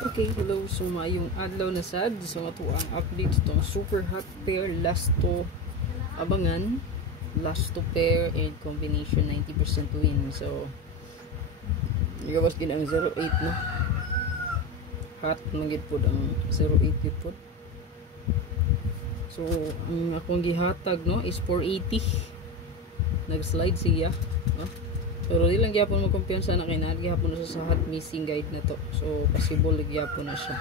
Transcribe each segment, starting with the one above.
Okay, hello. So, maayong adlaw na sad. So, nga ang update itong super hot pair last to abangan. Last to pair and combination 90% win. So, nagawas din ang 08 no. Hot magid pod ang 08 gid pod. So, ang akong gihatag no is 480. Nag-slide siya, no? Pero di lang gyapon mo kumpiyansa na kay naa gyapon sa hot missing guide na to. So possible gyapon na siya.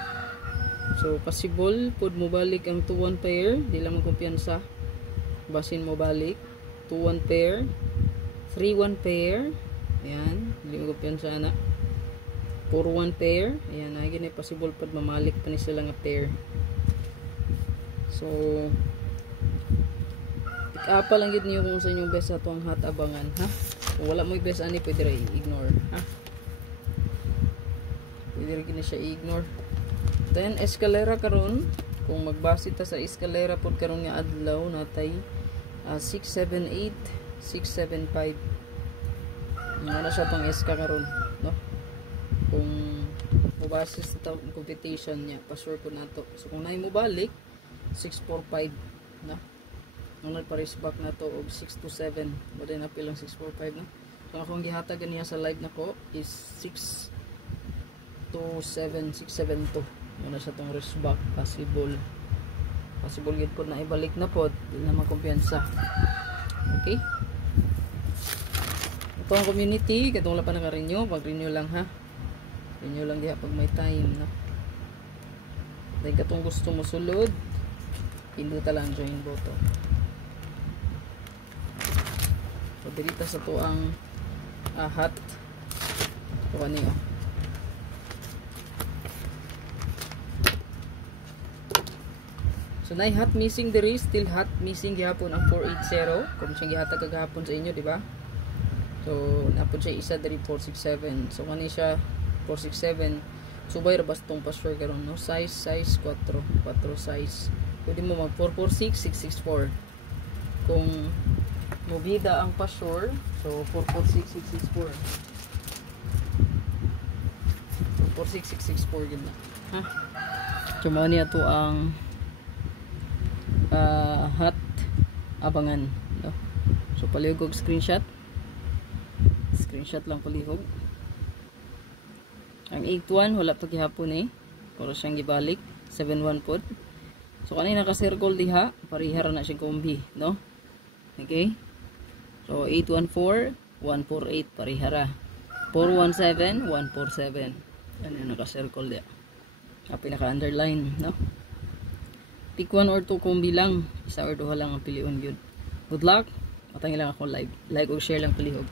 So possible pud mo balik ang 2-1 pair, di lang mo kumpiyansa. Basin mo balik 2-1 pair, 3-1 pair. Ayan, di mo kumpiyansa na. 4-1 pair. Ayan, ay gini possible pud mamalik pa ni sila nga pair. So apa lang gid niyo kung sa inyong best ato ang hot abangan, ha? Kung wala mo i-best ani, pwede rin i-ignore, ha? Pwede rin na siya i-ignore. Then escalera karon, kung magbase ta sa escalera pod karon nga adlaw natay 678, 675. Nga na siya pang eska karon, no? Kung mabase sa competition niya, pa-sure ko nato. So kung nay mo balik 645, no? Nung nagpares back na to og 627, wala na pilang 645 no. So akong gihatag niya sa live nako is 627, 672. Muna sa tong race back possible gid po na ibalik na pod, di na makumpiyansa. Okay? Ito ang community, katong wala pa naka-renew, mag-renew lang ha. Renew lang diha pag may time no. Dahil katong gusto mo sulod, pinduta lang join button. So dirita sa to ang hot ito niyo. So nay hot missing diri, still hot missing gihapon ang 480 kung siyang gihatag kagahapon sa inyo, di ba? So napod siya isa diri 467. So kani siya 467. Subay ra bastong pa-sure karon no. Size 4 size. Pwede mo mag 446 664. Kung mobida ang pa-sure, so 446664. 44664 gid na. Ha? Chuma niya to ang hot abangan, no? So palihog og screenshot. Screenshot lang palihog. Ang 81 wala pa gihapon eh. Pero siyang gibalik 71 pod. So kanina ka-circle diha, parihara na siyang kombi, no? Okay? So 814, 148 parihara. 417, 147. Ano yung naka-circle diya. Pinaka-underline, no? Pick 1 or 2 kombi lang. Isa or 2 lang ang piliun yun. Good luck. Matangin lang ako live. Like o share lang palihog.